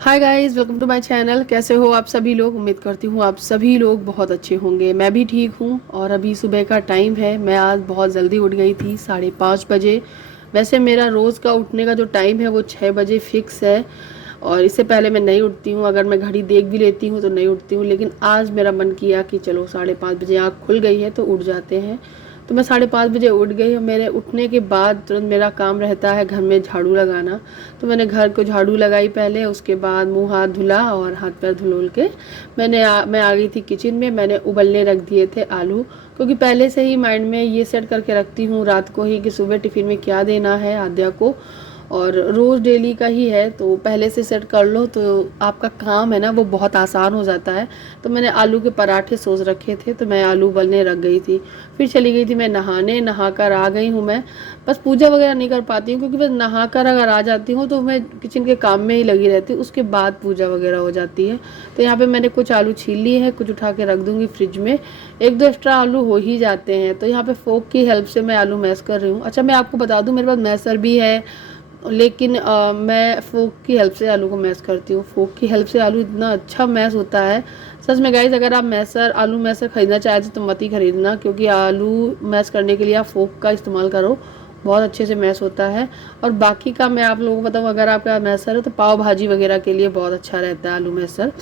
Hi guys, welcome to my channel. कैसे हो आप सभी लोग? उम्मीद करती हूँ आप सभी लोग बहुत अच्छे होंगे। मैं भी ठीक हूँ। और अभी सुबह का टाइम है। मैं आज बहुत जल्दी उठ गई थी, 5:30 बजे। वैसे मेरा रोज़ का उठने का जो टाइम है वो 6 बजे फिक्स है। और इससे पहले मैं नहीं उठती हूँ। अगर मैं घड़ी देख भी लेती हूँ तो नहीं उठती हूँ, लेकिन आज मेरा मन किया कि चलो 5:30 बजे आँख खुल गई है तो उठ जाते हैं। तो मैं 5:30 बजे उठ गई और मेरे उठने के बाद तुरंत मेरा काम रहता है घर में झाड़ू लगाना। तो मैंने घर को झाड़ू लगाई पहले, उसके बाद मुंह हाथ धुला और हाथ पैर धुल के मैं आ गई थी किचन में। मैंने उबलने रख दिए थे आलू, क्योंकि पहले से ही माइंड में ये सेट करके रखती हूँ रात को ही कि सुबह टिफ़िन में क्या देना है आद्या को। और रोज़ डेली का ही है तो पहले से सेट कर लो तो आपका काम है ना वो बहुत आसान हो जाता है। तो मैंने आलू के पराठे सोच रखे थे तो मैं आलू उबलने रख गई थी। फिर चली गई थी मैं नहाने। नहा कर आ गई हूँ मैं। बस पूजा वगैरह नहीं कर पाती हूँ, क्योंकि बस नहा कर अगर आ जाती हूँ तो मैं किचन के काम में ही लगी रहती हूँ, उसके बाद पूजा वगैरह हो जाती है। तो यहाँ पे मैंने कुछ आलू छील लिए हैं, कुछ उठा के रख दूँगी फ्रिज में। एक दो एक्स्ट्रा आलू हो ही जाते हैं। तो यहाँ पे फोक की हेल्प से मैं आलू मैश कर रही हूँ। अच्छा, मैं आपको बता दूँ, मेरे पास मैशर भी है, लेकिन मैं फोक की हेल्प से आलू को मैश करती हूँ। फोक की हेल्प से आलू इतना अच्छा मैश होता है। सच में गाइस, अगर आप आलू मैशर खरीदना चाहते तो मत ही खरीदना, क्योंकि आलू मैश करने के लिए आप फोक का इस्तेमाल करो, बहुत अच्छे से मैश होता है। और बाकी का मैं आप लोगों को बताऊँ, अगर आपका मैशर है तो पाव भाजी वगैरह के लिए बहुत अच्छा रहता है आलू मैशर।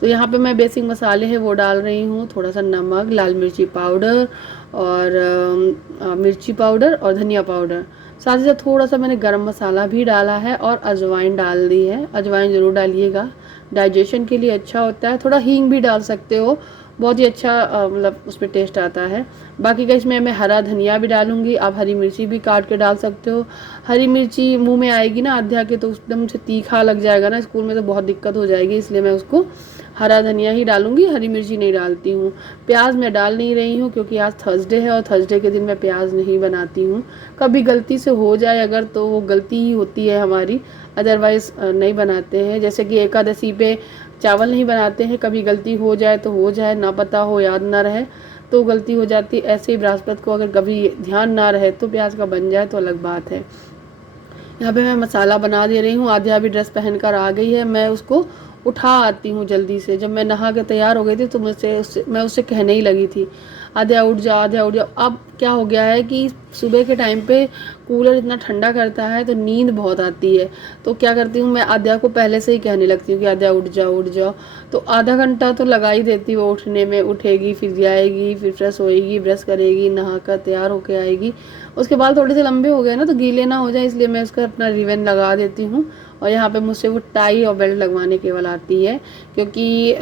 तो यहाँ पे मैं बेसिक मसाले हैं वो डाल रही हूँ, थोड़ा सा नमक, लाल मिर्ची पाउडर और मिर्ची पाउडर और धनिया पाउडर। साथ ही साथ थोड़ा सा मैंने गरम मसाला भी डाला है और अजवाइन डाल दी है। अजवाइन ज़रूर डालिएगा, डाइजेशन के लिए अच्छा होता है। थोड़ा हींग भी डाल सकते हो, बहुत ही अच्छा मतलब उसमें टेस्ट आता है। बाकी का इसमें मैं हरा धनिया भी डालूंगी, आप हरी मिर्ची भी काट के डाल सकते हो। हरी मिर्ची मुंह में आएगी ना अध्या के तो एकदम से तीखा लग जाएगा ना, स्कूल में तो बहुत दिक्कत हो जाएगी, इसलिए मैं उसको हरा धनिया ही डालूंगी, हरी मिर्ची नहीं डालती हूँ। प्याज मैं डाल नहीं रही हूँ, क्योंकि आज थर्सडे है और थर्सडे के दिन मैं प्याज नहीं बनाती हूँ। कभी गलती से हो जाए अगर तो वो गलती ही होती है हमारी, अदरवाइज़ नहीं बनाते हैं। जैसे कि एकादशी पे चावल नहीं बनाते हैं, कभी गलती हो जाए तो हो जाए, ना पता हो, याद ना रहे तो गलती हो जाती। ऐसे ही बृहस्पति को अगर कभी ध्यान ना रहे तो प्याज का बन जाए तो अलग बात है। यहाँ पे मैं मसाला बना दे रही हूँ। आध्या भी ड्रेस पहन कर आ गई है, मैं उसको उठा आती हूँ जल्दी से। जब मैं नहा के तैयार हो गई थी तो मैं उससे कहने ही लगी थी, आध्या उठ जाओ, आध्या उठ जाओ। अब क्या हो गया है कि सुबह के टाइम पे कूलर इतना ठंडा करता है तो नींद बहुत आती है। तो क्या करती हूँ मैं, आध्या को पहले से ही कहने लगती हूँ कि आध्या उठ जाओ उठ जाओ। तो आधा घंटा तो लगा ही देती हूँ उठने में। उठेगी, फिर जाएगी, फिर फ्रेश होएगी, ब्रश करेगी, नहा कर तैयार होके आएगी। उसके बाल थोड़े से लंबे हो गए ना तो गीले ना हो जाए, इसलिए मैं उसका अपना रिबन लगा देती हूँ। और यहाँ पे मुझसे वो टाई और बेल्ट लगवाने केवल आती है, क्योंकि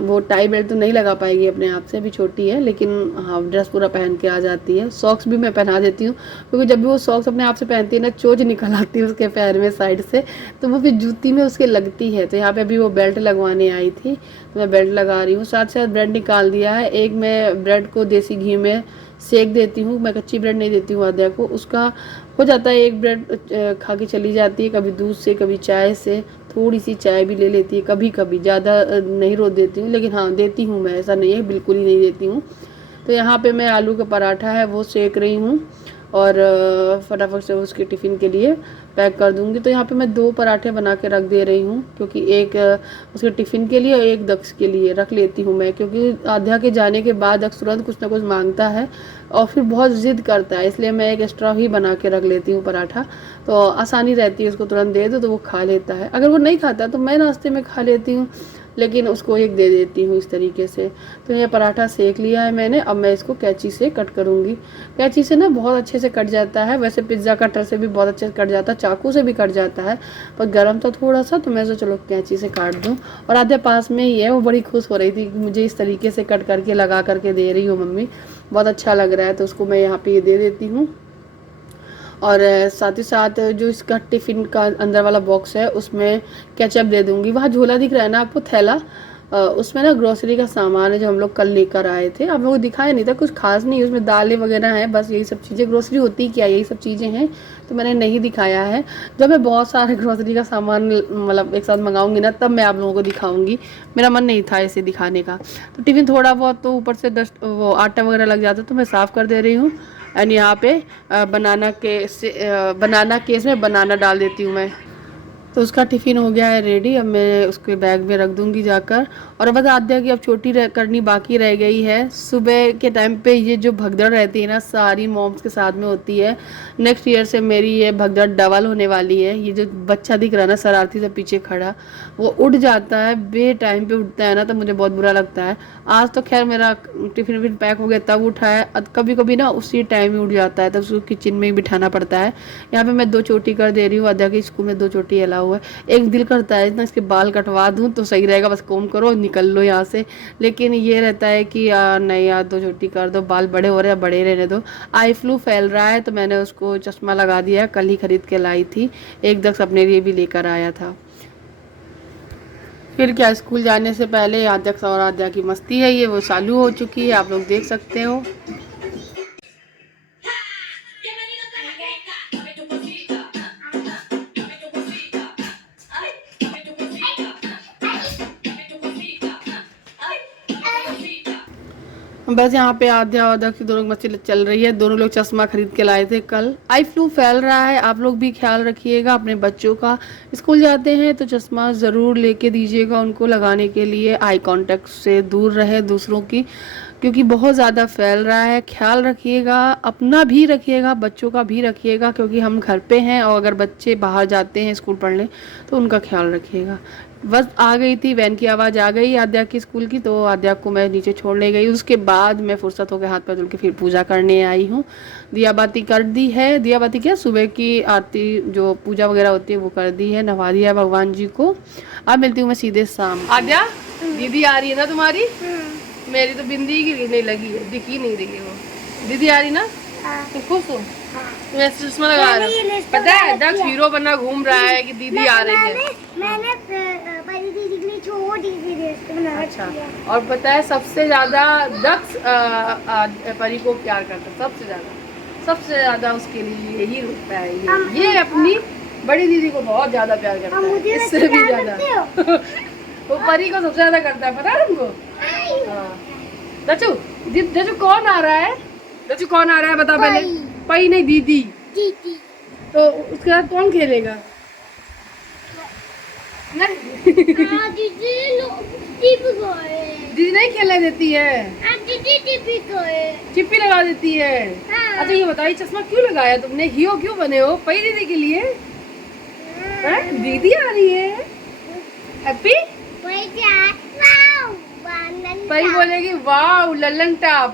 वो टाई बेल्ट तो नहीं लगा पाएगी अपने आप से, अभी छोटी है, लेकिन हाँ ड्रेस पूरा पहन के आ जाती है। सॉक्स भी मैं पहना देती हूँ, क्योंकि जब भी वो सॉक्स अपने आप से पहनती है ना, चोंच निकल आती है उसके पैर में साइड से, तो वो फिर जूती में उसके लगती है। तो यहाँ पे अभी वो बेल्ट लगवाने आई थी तो मैं बेल्ट लगा रही हूँ। साथ साथ ब्रेड निकाल दिया है। एक मैं ब्रेड को देसी घी में सेक देती हूँ, मैं कच्ची ब्रेड नहीं देती हूँ आद्या को। उसका हो जाता है, एक ब्रेड खा के चली जाती है, कभी दूध से कभी चाय से। थोड़ी सी चाय भी ले लेती है कभी कभी, ज़्यादा नहीं रोज देती हूँ, लेकिन हाँ देती हूँ मैं, ऐसा नहीं है बिल्कुल ही नहीं देती हूँ। तो यहाँ पे मैं आलू का पराठा है वो सेक रही हूँ और फटाफट से उसके टिफ़िन के लिए पैक कर दूँगी। तो यहाँ पे मैं 2 पराठे बना के रख दे रही हूँ, क्योंकि एक उसके टिफ़िन के लिए और एक दक्ष के लिए रख लेती हूँ मैं, क्योंकि आध्या के जाने के बाद दक्ष तुरंत कुछ ना कुछ मांगता है और फिर बहुत ज़िद करता है, इसलिए मैं एक एक्स्ट्रा ही बना के रख लेती हूँ पराठा। तो आसानी रहती है, उसको तुरंत दे दो तो वो खा लेता है। अगर वो नहीं खाता तो मैं नाश्ते में खा लेती हूँ, लेकिन उसको एक दे देती हूँ इस तरीके से। तो ये पराठा सेक लिया है मैंने, अब मैं इसको कैंची से कट करूँगी। कैंची से ना बहुत अच्छे से कट जाता है, वैसे पिज़्ज़ा कटर से भी बहुत अच्छे से कट जाता है, चाकू से भी कट जाता है, पर गर्म था थोड़ा सा तो मैं सोचा चलो कैंची से काट दूँ। और आधे पास में ही है, वो बड़ी खुश हो रही थी कि मुझे इस तरीके से कट करके लगा करके दे रही हो मम्मी, बहुत अच्छा लग रहा है। तो उसको मैं यहाँ पे ये दे देती हूँ। और साथ ही साथ जो इसका टिफ़िन का अंदर वाला बॉक्स है उसमें केचप दे दूँगी। वहाँ झोला दिख रहा है ना आपको, थैला, उसमें ना ग्रोसरी का सामान है जो हम लोग कल लेकर आए थे। आप लोगों को दिखाया नहीं था, कुछ खास नहीं है उसमें, दालें वगैरह हैं, बस यही सब चीज़ें। ग्रोसरी होती क्या, यही सब चीज़ें हैं, तो मैंने नहीं दिखाया है। जब मैं बहुत सारे ग्रोसरी का सामान मतलब एक साथ मंगाऊंगी ना तब मैं आप लोगों को दिखाऊंगी, मेरा मन नहीं था इसे दिखाने का। तो टिफ़िन थोड़ा बहुत तो ऊपर से डस्ट वो आटा वगैरह लग जाता तो मैं साफ़ कर दे रही हूँ। एंड यहाँ पे बनाना केस में बनाना डाल देती हूँ मैं। तो उसका टिफ़िन हो गया है रेडी। अब मैं उसके बैग में रख दूंगी जाकर। और बस आद्या की अब छोटी करनी बाकी रह गई है। सुबह के टाइम पे ये जो भगदड़ रहती है ना, सारी मॉम्स के साथ में होती है। नेक्स्ट ईयर से मेरी ये भगदड़ डबल होने वाली है। ये जो बच्चा दिख रहा है ना शरारती से पीछे खड़ा, वो उठ जाता है, बे टाइम पे उठता है ना, तो मुझे बहुत बुरा लगता है। आज तो खैर मेरा टिफ़िन विफिन पैक हो गया तब उठा है। कभी कभी ना उसी टाइम ही उठ जाता है, तब उसको किचन में ही बिठाना पड़ता है। यहाँ पे मैं 2 चोटी कर दे रही हूँ। आद्या के स्कूल में 2 चोटी अलाउ हुआ है। एक दिल करता है ना इसके बाल कटवा दूँ तो सही रहेगा, बस कोम करो निकल लो यहाँ से। लेकिन ये रहता है कि यार नहीं यार, 2 चोटी कर दो, बाल बड़े हो रहे हैं, बड़े रहने दो। आई फ्लू फैल रहा है तो मैंने उसको चश्मा लगा दिया, कल ही खरीद के लाई थी। एक दक्स अपने लिए भी लेकर आया था। फिर क्या, स्कूल जाने से पहले आद्यक्ष और आद्या की मस्ती है ये वो चालू हो चुकी है, आप लोग देख सकते हो। बस यहाँ पे आद्या और दक्ष दोनों की मस्ती चल रही है। दोनों लोग चश्मा खरीद के लाए थे कल। आई फ्लू फैल रहा है, आप लोग भी ख्याल रखिएगा अपने बच्चों का। स्कूल जाते हैं तो चश्मा ज़रूर लेके दीजिएगा उनको लगाने के लिए। आई कांटेक्ट से दूर रहे दूसरों की, क्योंकि बहुत ज़्यादा फैल रहा है। ख्याल रखिएगा, अपना भी रखिएगा, बच्चों का भी रखिएगा, क्योंकि हम घर पे हैं और अगर बच्चे बाहर जाते हैं स्कूल पढ़ने तो उनका ख्याल रखिएगा। बस आ गई थी, वैन की आवाज़ आ गई आद्या की स्कूल की, तो आद्या को मैं नीचे छोड़ने गई। उसके बाद मैं फुर्सत होकर हाथ पैर धुल के फिर पूजा करने आई हूँ। दिया बाती कर दी है। दिया बाती क्या, सुबह की आरती जो पूजा वगैरह होती है वो कर दी है, नवा दिया भगवान जी को। अब मिलती हूँ मैं सीधे शाम। आद्या दीदी आ रही है ना तुम्हारी? मेरी तो बिंदी गिरने लगी है, दिख ही नहीं रही है वो। दीदी आ रही ना? तुम खुश हो? मैं चश्मा लगा रहा हूँ, पता है दक्ष हीरो बना घूम रहा है कि दीदी आ रही है। मैंने परी दीदी के लिए छोटी सी लिस्ट बना रखी है। अच्छा, और पता है सबसे ज्यादा दक्ष परी को प्यार करता है, सबसे ज्यादा उसके लिए यही रुकता है। ये अपनी बड़ी दीदी को बहुत ज्यादा प्यार करता है, इससे भी ज्यादा। वो परी को सबसे ज्यादा करता है, पता है तुमको? दचू दचू कौन आ रहा है? दचू कौन आ रहा है बता पहले। पई नहीं, दीदी। दीदी तो उसके साथ कौन खेलेगा? दीदी नहीं खेलने देती है, चिप्पी लगा देती है। अच्छा ये बताइए चश्मा क्यों लगाया तुमने? हीरो क्यों बने हो पई दीदी के लिए? दीदी आ रही है, हैप्पी। पई बोलेगी वाव लल्लन टॉप।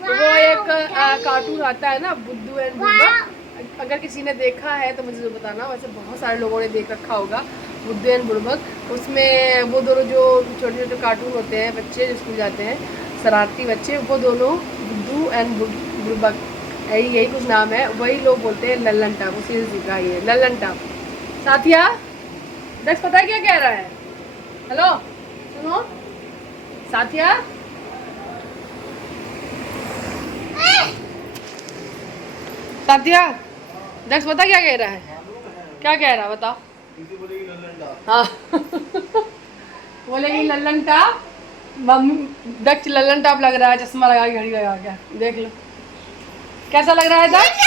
वो एक कार्टून आता है ना, बुद्धू एंड बुड़बक। अगर किसी ने देखा है तो मुझे जरूर बताना। वैसे बहुत सारे लोगों ने देख रखा होगा बुद्धू एंड बुड़बक। उसमें वो दोनों जो छोटे छोटे कार्टून होते हैं, बच्चे जो स्कूल जाते हैं, शरारती बच्चे, वो दोनों बुद्धू एंड बुड़बक, यही कुछ नाम है। वही लोग बोलते हैं लल्लन टॉप, उसी से सीखा ये लल्लन टॉप। साथिया दक्ष पता है क्या कह रहा है? हेलो सुनो साथिया, साथिया दक्ष पता क्या कह रहा है? क्या कह रहा है बताओ? हाँ बोलेगी लल्लन टॉप। दक्ष लल्लन टॉप लग रहा है, चश्मा लगा के घड़ी लगा के। देख लो कैसा लग रहा है दक्ष?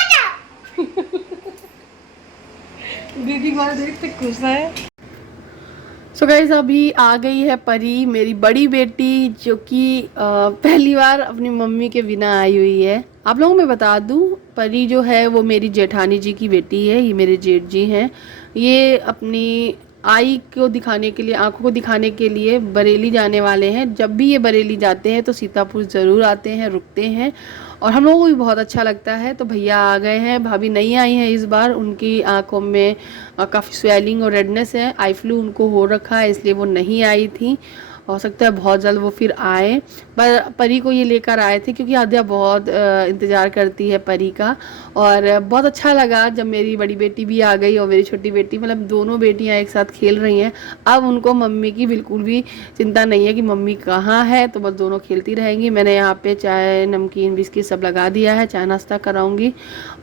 दीदी को देखते खुश है। सो गाइस अभी आ गई है परी, मेरी बड़ी बेटी, जो कि पहली बार अपनी मम्मी के बिना आई हुई है। आप लोगों में बता दूं, परी जो है वो मेरी जेठानी जी की बेटी है। ये मेरे जेठ जी हैं। ये अपनी आई को दिखाने के लिए, आंखों को दिखाने के लिए बरेली जाने वाले हैं। जब भी ये बरेली जाते हैं तो सीतापुर ज़रूर आते हैं, रुकते हैं, और हम लोगों को भी बहुत अच्छा लगता है। तो भैया आ गए हैं, भाभी नहीं आई हैं इस बार। उनकी आंखों में काफ़ी स्वेलिंग और रेडनेस है, आई फ्लू उनको हो रखा है, इसलिए वो नहीं आई थी। हो सकता है बहुत जल्द वो फिर आए। पर परी को ये लेकर आए थे क्योंकि आद्या बहुत इंतज़ार करती है परी का। और बहुत अच्छा लगा जब मेरी बड़ी बेटी भी आ गई और मेरी छोटी बेटी, मतलब दोनों बेटियां एक साथ खेल रही हैं। अब उनको मम्मी की बिल्कुल भी चिंता नहीं है कि मम्मी कहाँ है, तो बस दोनों खेलती रहेंगी। मैंने यहाँ पे चाय नमकीन बिस्किट सब लगा दिया है, चाय नाश्ता कराऊंगी।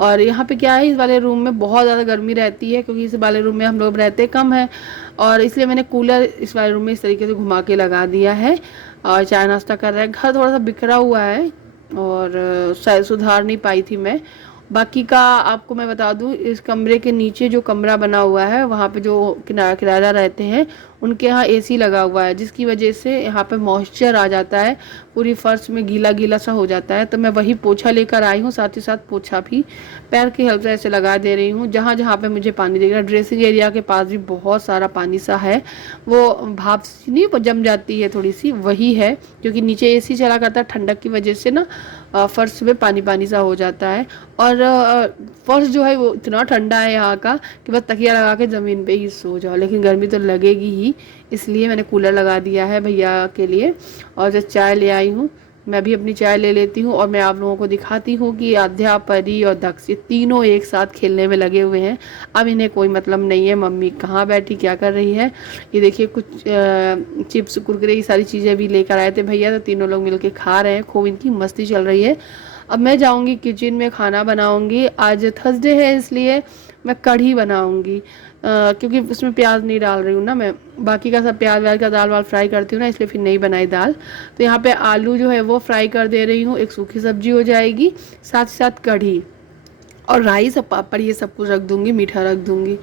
और यहाँ पे क्या है, इस वाले रूम में बहुत ज़्यादा गर्मी रहती है क्योंकि इस वाले रूम में हम लोग रहते कम है, और इसलिए मैंने कूलर इस वाले रूम में इस तरीके से घुमा के लगा दिया है। और चाय नाश्ता कर रहे हैं। घर थोड़ा सा बिखरा हुआ है और शायद सुधार नहीं पाई थी मैं। बाकी का आपको मैं बता दूं, इस कमरे के नीचे जो कमरा बना हुआ है वहाँ पे जो किराएदार रहते हैं उनके यहाँ एसी लगा हुआ है, जिसकी वजह से यहाँ पे मॉइस्चर आ जाता है, पूरी फर्श में गीला गीला सा हो जाता है। तो मैं वही पोछा लेकर आई हूँ, साथ ही साथ पोछा भी पैर की हेल्प से ऐसे लगा दे रही हूँ जहाँ जहाँ पे मुझे पानी दिख रहा है। ड्रेसिंग एरिया के पास भी बहुत सारा पानी सा है, वो भाप सी नहीं जम जाती है थोड़ी सी, वही है, क्योंकि नीचे एसी चला करता है, ठंडक की वजह से ना फर्श में पानी पानी सा हो जाता है। और फर्श जो है वो इतना ठंडा है यहाँ का कि बस तकिया लगा के ज़मीन पे ही सो जाओ, लेकिन गर्मी तो लगेगी ही, इसलिए मैंने कूलर लगा दिया है भैया के लिए। और जब चाय ले आई हूँ, मैं भी अपनी चाय ले लेती हूँ और मैं आप लोगों को दिखाती हूँ कि आध्या, परी और दक्ष ये तीनों एक साथ खेलने में लगे हुए हैं। अब इन्हें कोई मतलब नहीं है मम्मी कहाँ बैठी क्या कर रही है। ये देखिए कुछ चिप्स कुरकुरे ये सारी चीज़ें भी लेकर आए थे भैया, तो तीनों लोग मिलके खा रहे हैं, खूब इनकी मस्ती चल रही है। अब मैं जाऊंगी किचन में, खाना बनाऊंगी। आज थर्सडे है इसलिए मैं कढ़ी बनाऊंगी, क्योंकि उसमें प्याज नहीं डाल रही हूँ ना मैं, बाकी का सब प्याज व्याज का दाल वाल फ्राई करती हूँ ना, इसलिए फिर नहीं बनाई दाल। तो यहाँ पे आलू जो है वो फ्राई कर दे रही हूँ, एक सूखी सब्जी हो जाएगी, साथ साथ कढ़ी और राइस और पापड़ ये सब कुछ रख दूंगी, मीठा रख दूंगी।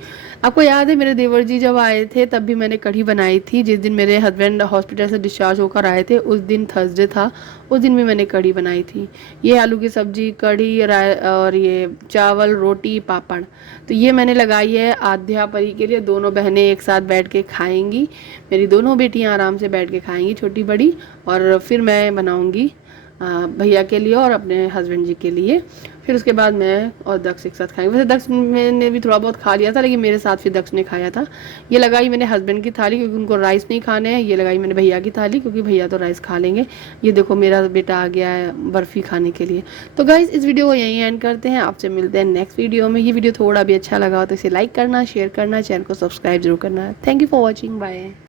आपको याद है मेरे देवर जी जब आए थे तब भी मैंने कढ़ी बनाई थी, जिस दिन मेरे हस्बैंड हॉस्पिटल से डिस्चार्ज होकर आए थे उस दिन थर्सडे था, उस दिन भी मैंने कढ़ी बनाई थी। ये आलू की सब्जी, कढ़ी और ये चावल, रोटी, पापड़, तो ये मैंने लगाई है आध्या परी के लिए। दोनों बहनें एक साथ बैठ के खाएंगी, मेरी दोनों बेटियां आराम से बैठ के खाएंगी, छोटी बड़ी, और फिर मैं बनाऊंगी भैया के लिए और अपने हस्बैंड जी के लिए। फिर उसके बाद मैं और दक्ष एक साथ खाएंगे। वैसे दक्ष मैंने भी थोड़ा बहुत खा लिया था, लेकिन मेरे साथ फिर दक्ष ने खाया था। ये लगाई मैंने हस्बैंड की थाली क्योंकि उनको राइस नहीं खाने हैं, ये लगाई मैंने भैया की थाली क्योंकि भैया तो राइस खा लेंगे। ये देखो मेरा बेटा आ गया है बर्फ़ी खाने के लिए। तो गाइज़ इस वीडियो को यहीं एंड करते हैं, आपसे मिलते हैं नेक्स्ट वीडियो में। ये वीडियो थोड़ा भी अच्छा लगा हो तो इसे लाइक करना, शेयर करना, चैनल को सब्सक्राइब जरूर करना। Thank you for watching, bye.